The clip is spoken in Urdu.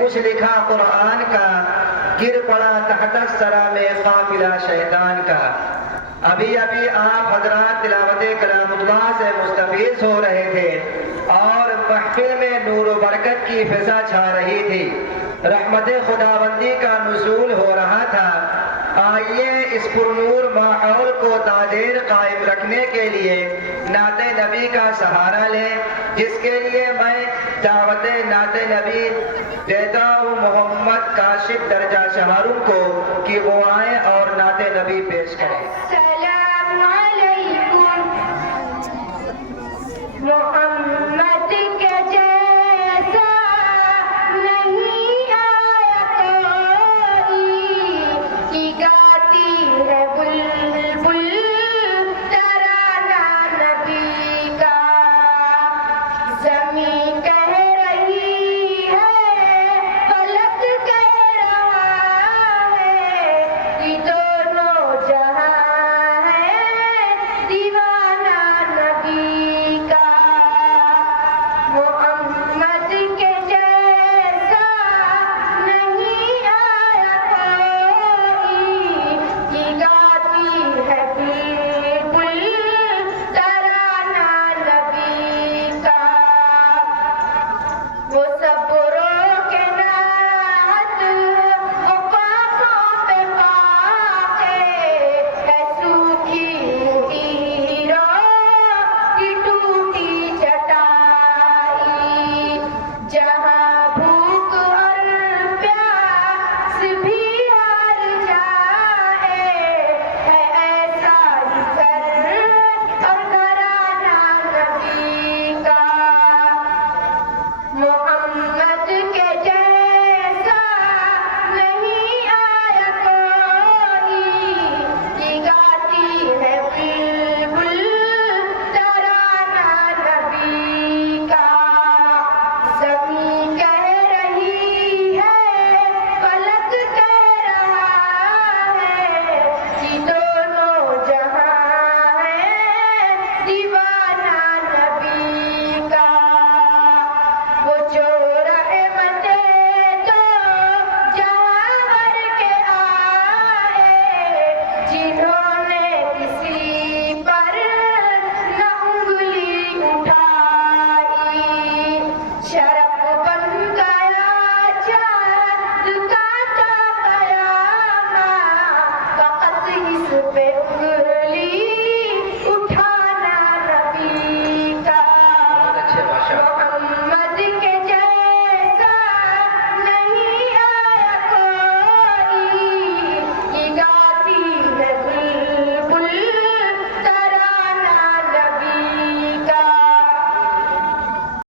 کچھ لکھا قرآن کا، گر پڑا تحت الثری میں قافلہ شیطان کا۔ ابھی آپ حضرات تلاوت کلام اللہ سے مستفیض ہو رہے تھے اور محفل میں نور و برکت کی فضا چھا رہی تھی، رحمت خداوندی کا نزول ہو رہا تھا۔ آئیے اس پرنور ماحول کو تادیر قائم رکھنے کے لیے نعت نبی کا سہارا لیں، جس کے لیے میں دعوت نعت نبی دیتا ہوں محمد کاشف درجہ شہروں کو کہ وہ آئیں اور نعت نبی پیش کریں۔